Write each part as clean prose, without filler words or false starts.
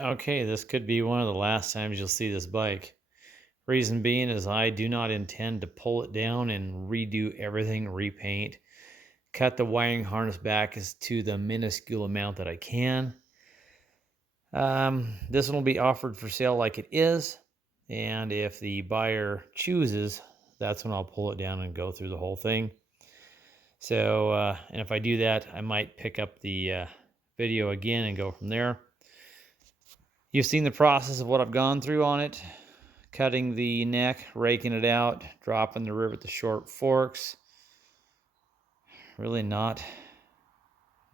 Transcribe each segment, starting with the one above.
Okay, this could be one of the last times you'll see this bike. Reason being is I do not intend to pull it down and redo everything, repaint, cut the wiring harness back as to the minuscule amount that I can. This one will be offered for sale like it is, and if the buyer chooses, that's when I'll pull it down and go through the whole thing. So, and if I do that, I might pick up the video again and go from there. You've seen the process of what I've gone through on it. Cutting the neck, raking it out, dropping the rivet to short forks. Really not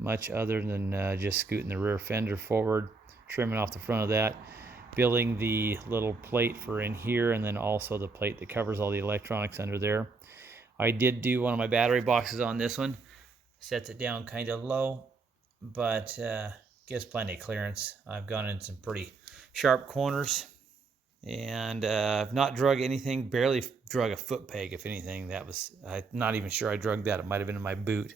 much other than just scooting the rear fender forward, trimming off the front of that, building the little plate for in here, and then also the plate that covers all the electronics under there. I did do one of my battery boxes on this one. Sets it down kind of low, but gives plenty of clearance. I've gone in some pretty sharp corners. And I've not drug anything, barely drug a foot peg, if anything. That was, I'm not even sure I drugged that. It might have been in my boot.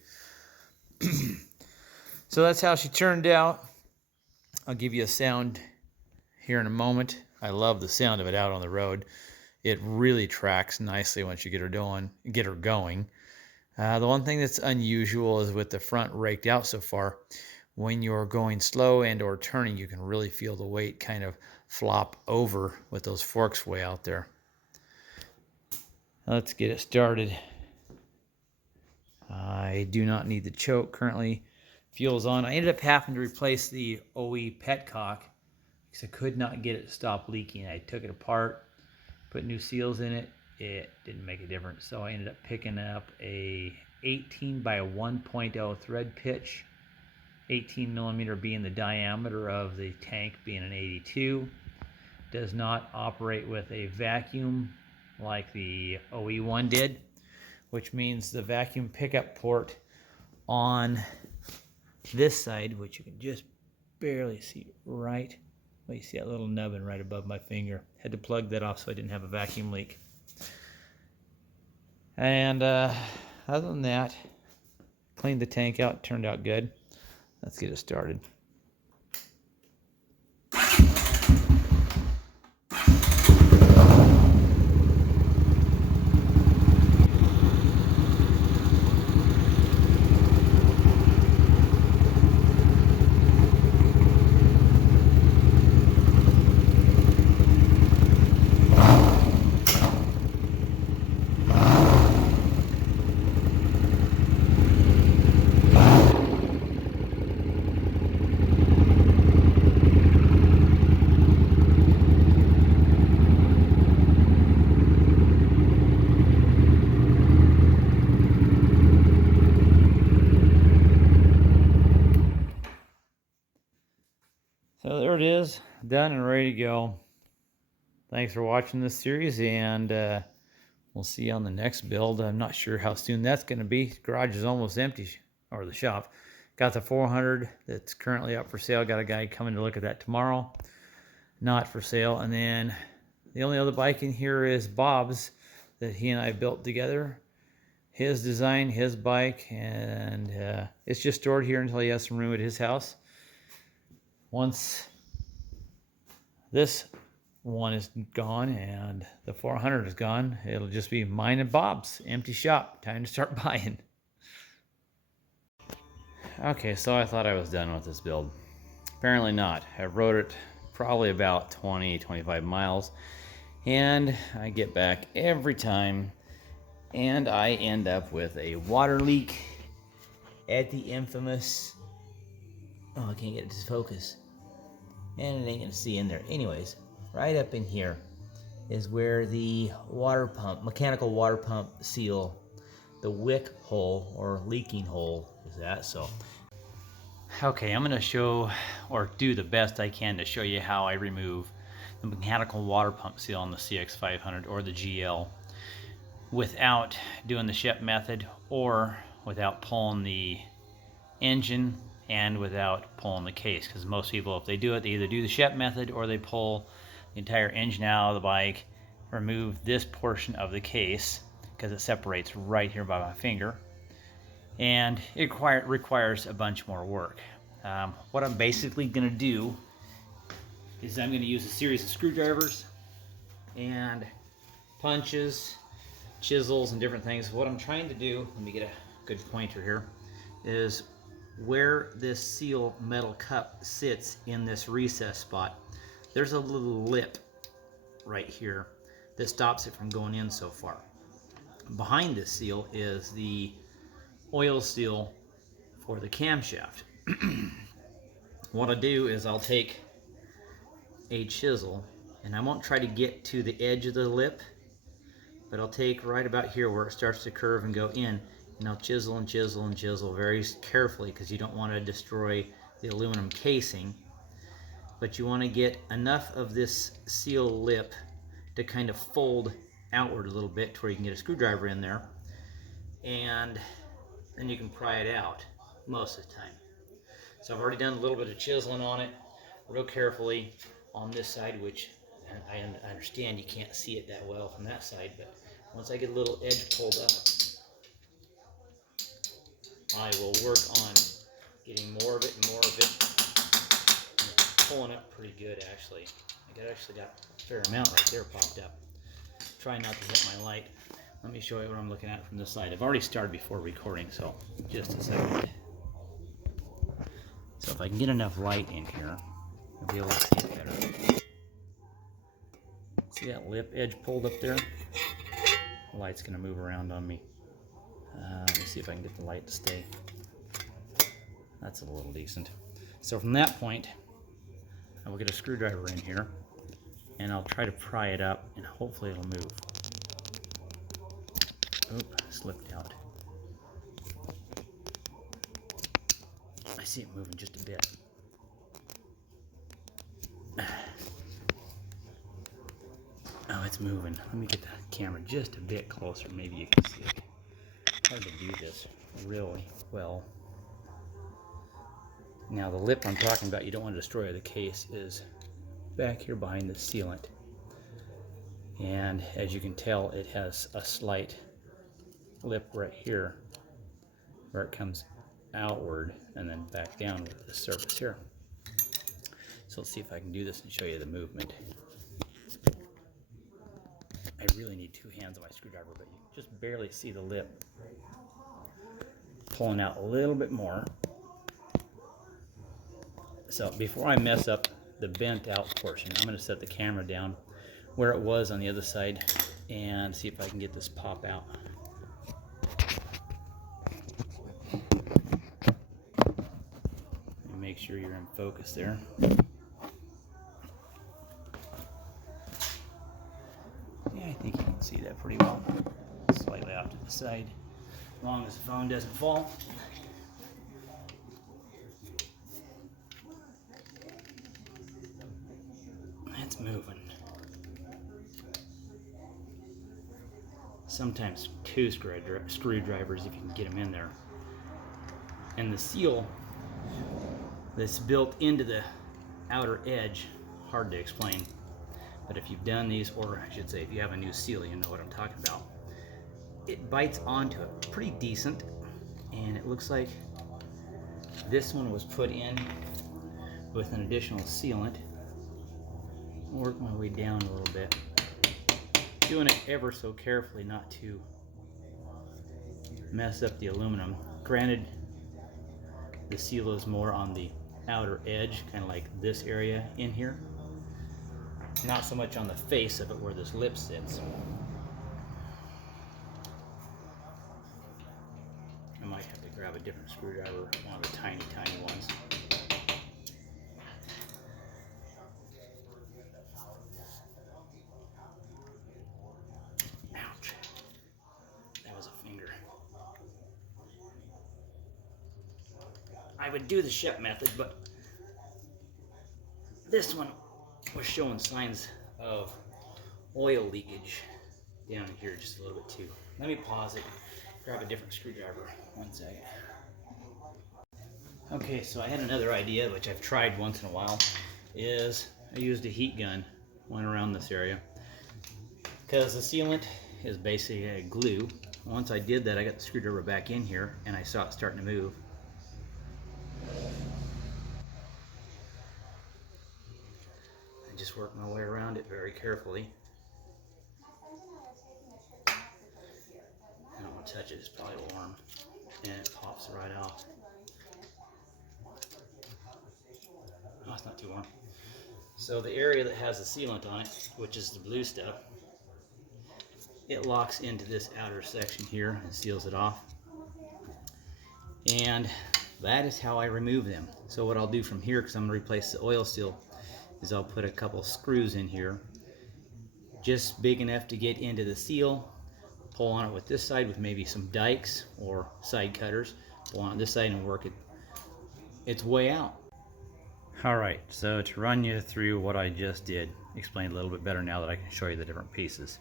So that's how she turned out. I'll give you a sound here in a moment. I love the sound of it out on the road. It really tracks nicely once you get her going. The one thing that's unusual is with the front raked out so far, when you're going slow and or turning, you can really feel the weight kind of flop over with those forks way out there. Let's get it started. I do not need the choke currently. Fuel's on. I ended up having to replace the OE petcock because I could not get it to stop leaking. I took it apart, put new seals in it. It didn't make a difference. So I ended up picking up a 18 by 1.0 thread pitch. 18 millimeter being the diameter of the tank, being an 82. Does not operate with a vacuum like the OE one did, which means the vacuum pickup port on this side, which you can just barely see right. Well, you see that little nubbin right above my finger. Had to plug that off so I didn't have a vacuum leak. And other than that, cleaned the tank out, turned out good. Let's get it started. So there it is, done and ready to go. Thanks for watching this series, and we'll see you on the next build. I'm not sure how soon that's going to be. The garage is almost empty, or the shop. Got the 400 that's currently up for sale. Got a guy coming to look at that tomorrow. Not for sale. And then the only other bike in here is Bob's that he and I built together. His design, his bike, and it's just stored here until he has some room at his house. Once this one is gone and the 400 is gone, it'll just be mine and Bob's. Empty shop. Time to start buying. Okay, so I thought I was done with this build. Apparently not. I rode it probably about 20-25 miles, and I get back every time and I end up with a water leak at the infamous, oh, I can't get it to focus, and it ain't gonna see in there. Anyways, right up in here is where the water pump, mechanical water pump seal, the wick hole or leaking hole is at. So okay, I'm gonna show, or do the best I can to show you how I remove the mechanical water pump seal on the CX500 or the GL without doing the shep method, or without pulling the engine and without pulling the case. Because most people, if they do it, they either do the shep method or they pull the entire engine out of the bike, remove this portion of the case because it separates right here by my finger, and it requires a bunch more work. What I'm basically going to do is I'm going to use a series of screwdrivers and punches, chisels, and different things. What I'm trying to do, let me get a good pointer here, is where this seal metal cup sits in this recess spot, there's a little lip right here that stops it from going in so far. Behind this seal is the oil seal for the camshaft. What I do is I'll take a chisel, and I won't try to get to the edge of the lip, but I'll take right about here where it starts to curve and go in, and I'll chisel and chisel and chisel very carefully, because you don't want to destroy the aluminum casing, but you want to get enough of this seal lip to kind of fold outward a little bit to where you can get a screwdriver in there, and then you can pry it out most of the time. So I've already done a little bit of chiseling on it real carefully on this side, which I understand you can't see it that well from that side, but once I get a little edge pulled up, I will work on getting more of it and more of it. And it's pulling up pretty good, actually. I actually got a fair amount right there popped up. Try not to hit my light. Let me show you what I'm looking at from this side. I've already started before recording, so just a second. So if I can get enough light in here, I'll be able to see it better. See that lip edge pulled up there? The light's going to move around on me. Let me see if I can get the light to stay. That's a little decent. So from that point, I will get a screwdriver in here, and I'll try to pry it up, and hopefully it'll move. Oop, slipped out. I see it moving just a bit. Oh, it's moving. Let me get the camera just a bit closer. Maybe you can see it. Hard to do this really well. Now the lip I'm talking about, you don't want to destroy the case, is back here behind the sealant. And as you can tell, it has a slight lip right here where it comes outward and then back down with the surface here. So let's see if I can do this and show you the movement. I really need two hands on my screwdriver, but you just barely see the lip pulling out a little bit more. So before I mess up the bent out portion, I'm going to set the camera down where it was on the other side and see if I can get this pop out. And make sure you're in focus there. Yeah, I think you can see that pretty well. Slightly off to the side, as long as the phone doesn't fall. It's moving. Sometimes two screwdrivers if you can get them in there. And the seal that's built into the outer edge, hard to explain, but if you've done these, or I should say if you have a new seal, you know what I'm talking about. It bites onto it pretty decent, and it looks like this one was put in with an additional sealant. I'll work my way down a little bit, doing it ever so carefully not to mess up the aluminum. Granted, the seal is more on the outer edge, kind of like this area in here, not so much on the face of it where this lip sits. I might have to grab a different screwdriver, one of the tiny ones. Ouch. That was a finger. I would do the shep method, but this one was showing signs of oil leakage down here just a little bit too. Let me pause it, grab a different screwdriver. 1 second. Okay, so I had another idea, which I've tried once in a while, is I used a heat gun, went around this area, because the sealant is basically a glue. Once I did that, I got the screwdriver back in here, and I saw it starting to move. just work my way around it very carefully. I don't want to touch it, it's probably warm, and it pops right off. Oh, it's not too warm. So the area that has the sealant on it, which is the blue stuff, it locks into this outer section here and seals it off. And that is how I remove them. So what I'll do from here, because I'm going to replace the oil seal, is I'll put a couple screws in here, just big enough to get into the seal, pull on it with this side with maybe some dikes or side cutters, pull on this side and work its way out. Alright, so to run you through what I just did, explain a little bit better now that I can show you the different pieces.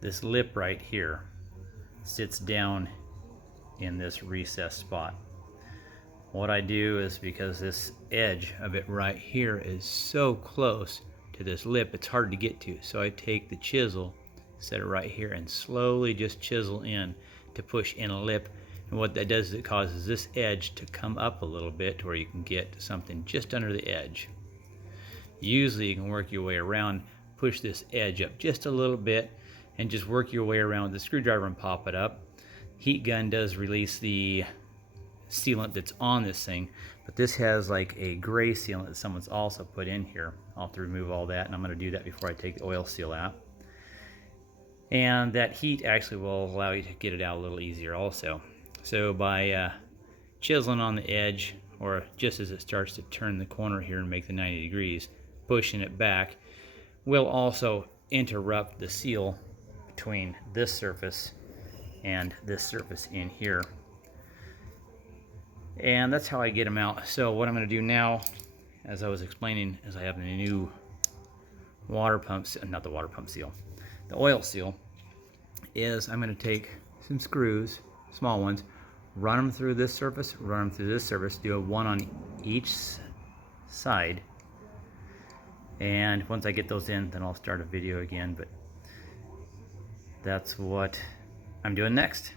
This lip right here sits down in this recessed spot. What I do is, because this edge of it right here is so close to this lip, it's hard to get to. So I take the chisel, set it right here, and slowly just chisel in to push in a lip. And what that does is it causes this edge to come up a little bit to where you can get something just under the edge. Usually you can work your way around, push this edge up just a little bit, and just work your way around with the screwdriver and pop it up. Heat gun does release the sealant that's on this thing, but this has like a gray sealant that someone's also put in here. I'll have to remove all that, and I'm going to do that before I take the oil seal out. And that heat actually will allow you to get it out a little easier also. So by chiseling on the edge, or just as it starts to turn the corner here and make the 90 degrees, pushing it back will also interrupt the seal between this surface and this surface in here. And that's how I get them out. So what I'm going to do now, as I was explaining, is I have a new water pump, not the water pump seal, the oil seal, is I'm going to take some screws, small ones, run them through this surface, run them through this surface, do a one on each side. And once I get those in, then I'll start a video again, but that's what I'm doing next.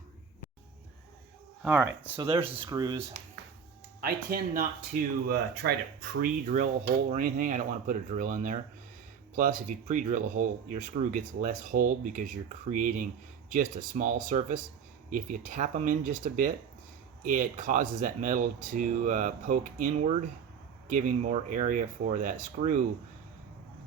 Alright, so there's the screws. I tend not to try to pre-drill a hole or anything. I don't want to put a drill in there. Plus, if you pre-drill a hole, your screw gets less hold because you're creating just a small surface. If you tap them in just a bit, it causes that metal to poke inward, giving more area for that screw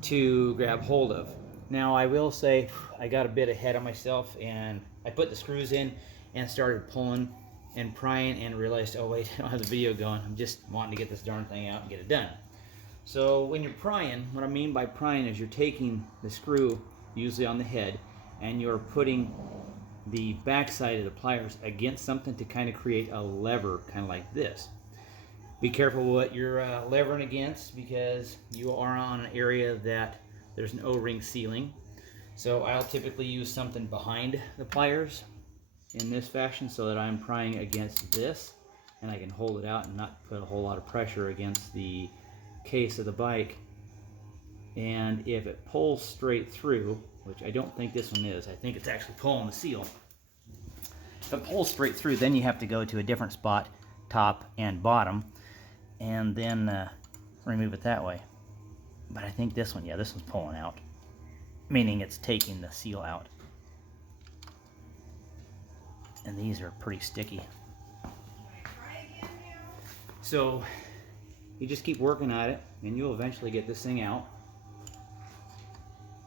to grab hold of. Now, I will say I got a bit ahead of myself, and I put the screws in and started pulling and prying and realized, oh wait, I don't have the video going. I'm just wanting to get this darn thing out and get it done. So when you're prying, what I mean by prying is you're taking the screw, usually on the head, and you're putting the back side of the pliers against something to kind of create a lever, kind of like this. Be careful what you're levering against, because you are on an area that there's an O-ring sealing. So I'll typically use something behind the pliers in this fashion so that I'm prying against this, and I can hold it out and not put a whole lot of pressure against the case of the bike. And if it pulls straight through, which I don't think this one is, I think it's actually pulling the seal. If it pulls straight through, then you have to go to a different spot, top and bottom, and then remove it that way. But I think this one, yeah, this one's pulling out, meaning it's taking the seal out. And these are pretty sticky. So you just keep working at it, and you'll eventually get this thing out.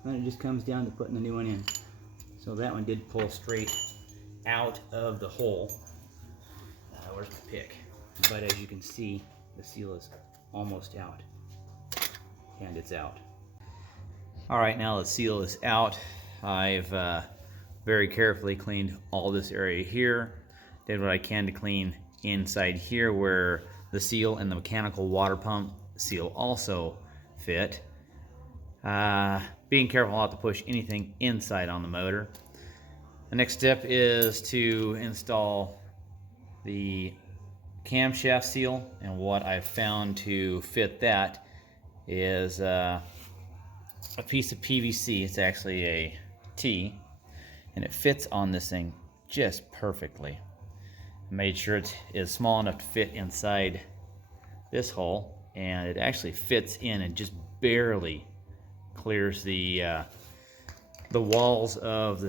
Then it just comes down to putting the new one in. So that one did pull straight out of the hole. Where's my pick? But as you can see, the seal is almost out. And it's out. Alright, now the seal is out. I've very carefully cleaned all this area here. Did what I can to clean inside here where the seal and the mechanical water pump seal also fit. Being careful not to push anything inside on the motor. The next step is to install the camshaft seal, and what I've found to fit that is a piece of PVC. It's actually a T, and it fits on this thing just perfectly. I made sure it is small enough to fit inside this hole, and it actually fits in and just barely clears the walls of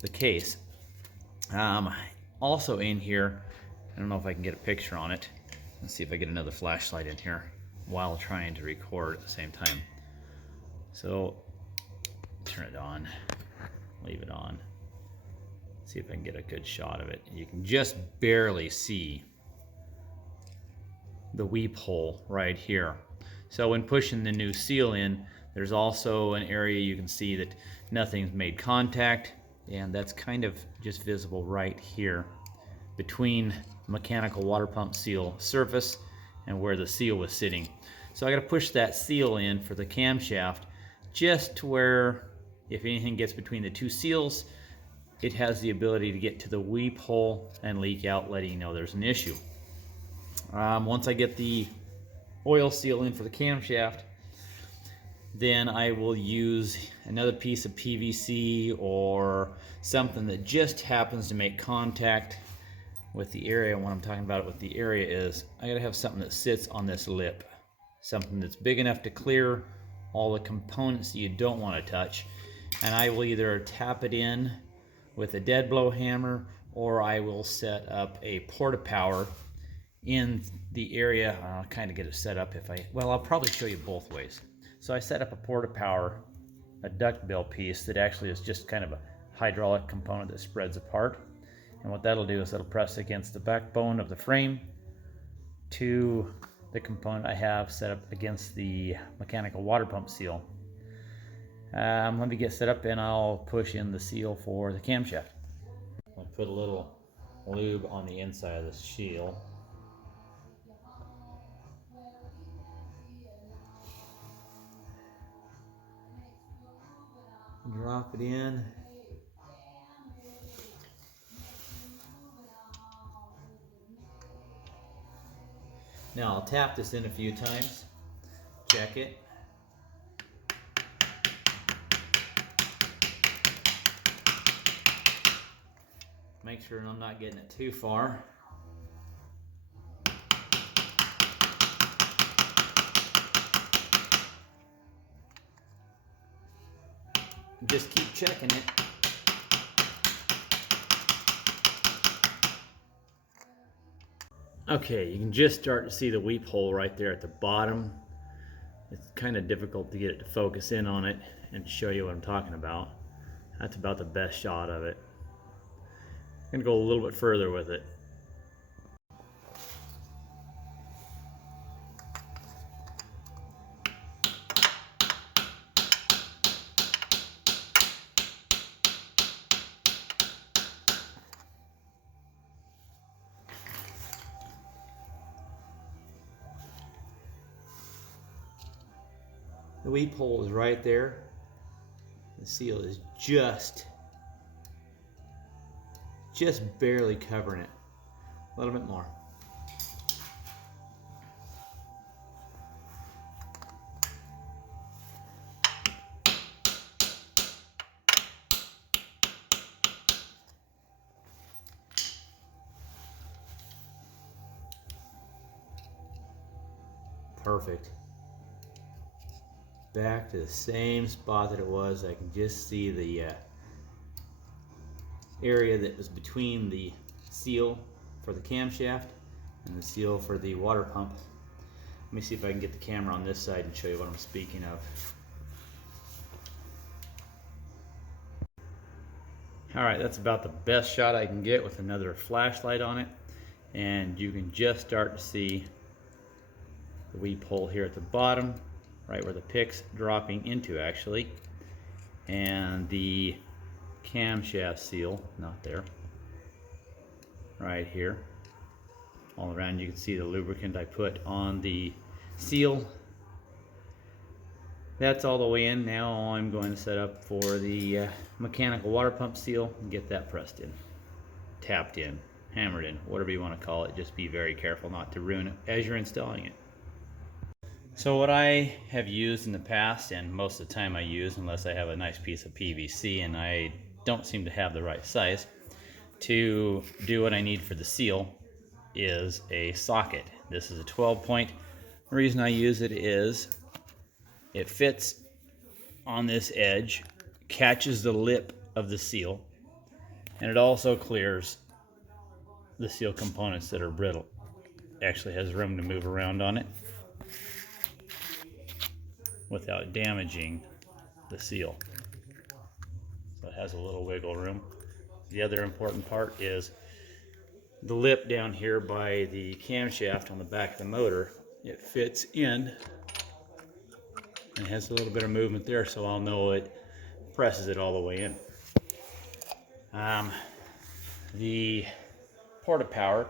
the case. Also in here, I don't know if I can get a picture on it. Let's see if I get another flashlight in here while trying to record at the same time. So turn it on, leave it on. See if I can get a good shot of it. You can just barely see the weep hole right here. So when pushing the new seal in, there's also an area you can see that nothing's made contact, and that's kind of just visible right here between mechanical water pump seal surface and where the seal was sitting. So I got to push that seal in for the camshaft just to where if anything gets between the two seals, it has the ability to get to the weep hole and leak out, letting you know there's an issue. Once I get the oil seal in for the camshaft, then I will use another piece of PVC or something that just happens to make contact with the area. And what I'm talking about with the area is I gotta have something that sits on this lip, something that's big enough to clear all the components that you don't want to touch. And I will either tap it in with a dead blow hammer, or I will set up a porta-power in the area. I'll kind of get it set up I'll probably show you both ways. So I set up a porta-power, a duckbill piece that actually is just kind of a hydraulic component that spreads apart. And what that'll do is it'll press against the backbone of the frame to the component I have set up against the mechanical water pump seal. Let me get set up and I'll push in the seal for the camshaft. I'll put a little lube on the inside of the seal. Drop it in. Now I'll tap this in a few times, check it. Make sure I'm not getting it too far. Just keep checking it. Okay, you can just start to see the weep hole right there at the bottom. It's kind of difficult to get it to focus in on it and show you what I'm talking about. That's about the best shot of it. I'm gonna go a little bit further with it. The weep hole is right there. The seal is just barely covering it. A little bit more. Perfect. Back to the same spot that it was. I can just see the area that was between the seal for the camshaft and the seal for the water pump. Let me see if I can get the camera on this side and show you what I'm speaking of. Alright, that's about the best shot I can get with another flashlight on it. And you can just start to see the weep hole here at the bottom, right where the pick's dropping into actually. And the camshaft seal, not there, right here. All around you can see the lubricant I put on the seal. That's all the way in. Now I'm going to set up for the mechanical water pump seal and get that pressed in, tapped in, hammered in, whatever you want to call it. Just be very careful not to ruin it as you're installing it. So what I have used in the past, and most of the time I use, unless I have a nice piece of PVC and I don't seem to have the right size, to do what I need for the seal is a socket. This is a 12 point. The reason I use it is It fits on this edge, catches the lip of the seal, and it also clears the seal components that are brittle. It actually has room to move around on it without damaging the seal. So it has a little wiggle room. The other important part is the lip down here by the camshaft on the back of the motor. It fits in and has a little bit of movement there, so I'll know it presses it all the way in. The porta-power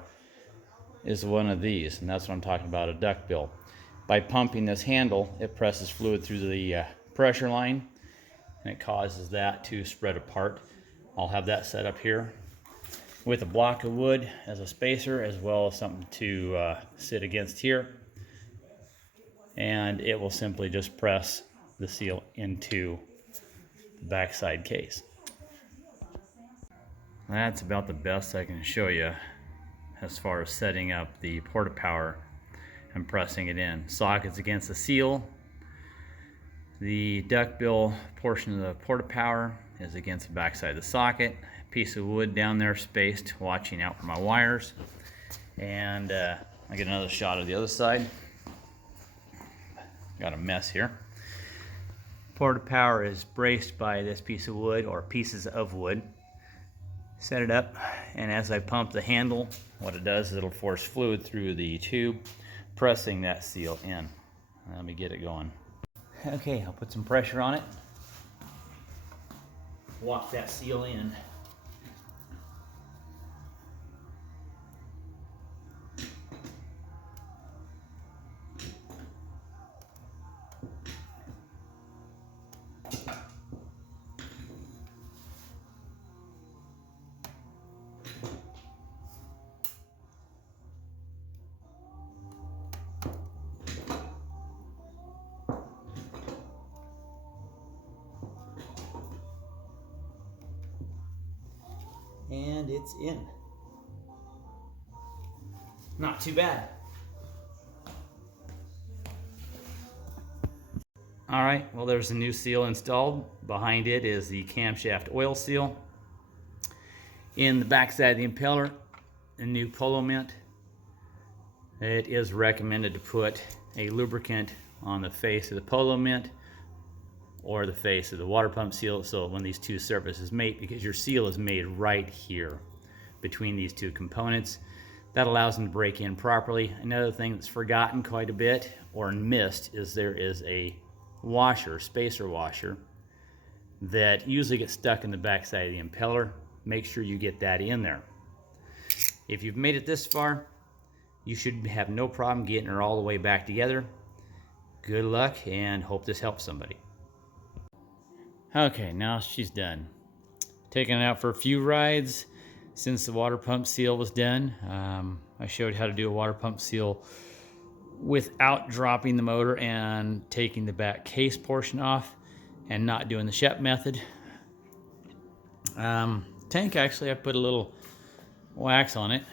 is one of these, and that's what I'm talking about, a duckbill. By pumping this handle, it presses fluid through the pressure line, and it causes that to spread apart. I'll have that set up here with a block of wood as a spacer, as well as something to sit against here, and it will simply just press the seal into the backside case. That's about the best I can show you as far as setting up the porta-power and pressing it in. Sockets against the seal. The duckbill portion of the porta-power is against the backside of the socket. Piece of wood down there spaced, watching out for my wires. And I get another shot of the other side. Got a mess here. Porta-power is braced by this piece of wood or pieces of wood. Set it up, and as I pump the handle, what it does is it'll force fluid through the tube, pressing that seal in. Let me get it going. Okay, I'll put some pressure on it. Walk that seal in. And it's in. Not too bad. All right, well, there's a new seal installed. Behind it is the camshaft oil seal. In the backside of the impeller, a new polo mint. It is recommended to put a lubricant on the face of the polo mint or the face of the water pump seal, so when these two surfaces mate, because your seal is made right here between these two components. That allows them to break in properly. Another thing that's forgotten quite a bit or missed is there is a washer, spacer washer, that usually gets stuck in the backside of the impeller. Make sure you get that in there. If you've made it this far, you should have no problem getting her all the way back together. Good luck, and hope this helps somebody. Okay, now she's done. Taking it out for a few rides since the water pump seal was done. I showed how to do a water pump seal without dropping the motor and taking the back case portion off and not doing the shep method. Tank, actually, I put a little wax on it.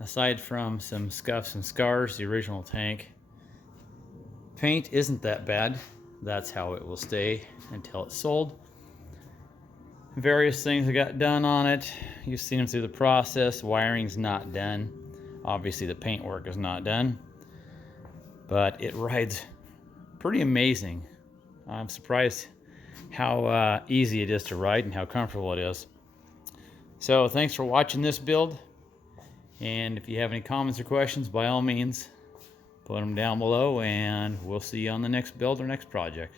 Aside from some scuffs and scars, the original tank paint isn't that bad. That's how it will stay until it's sold. Various things I got done on it. You've seen them through the process. Wiring's not done. Obviously the paint work is not done. But it rides pretty amazing. I'm surprised how easy it is to ride and how comfortable it is. So thanks for watching this build. And if you have any comments or questions, by all means, put them down below, and we'll see you on the next build or next project.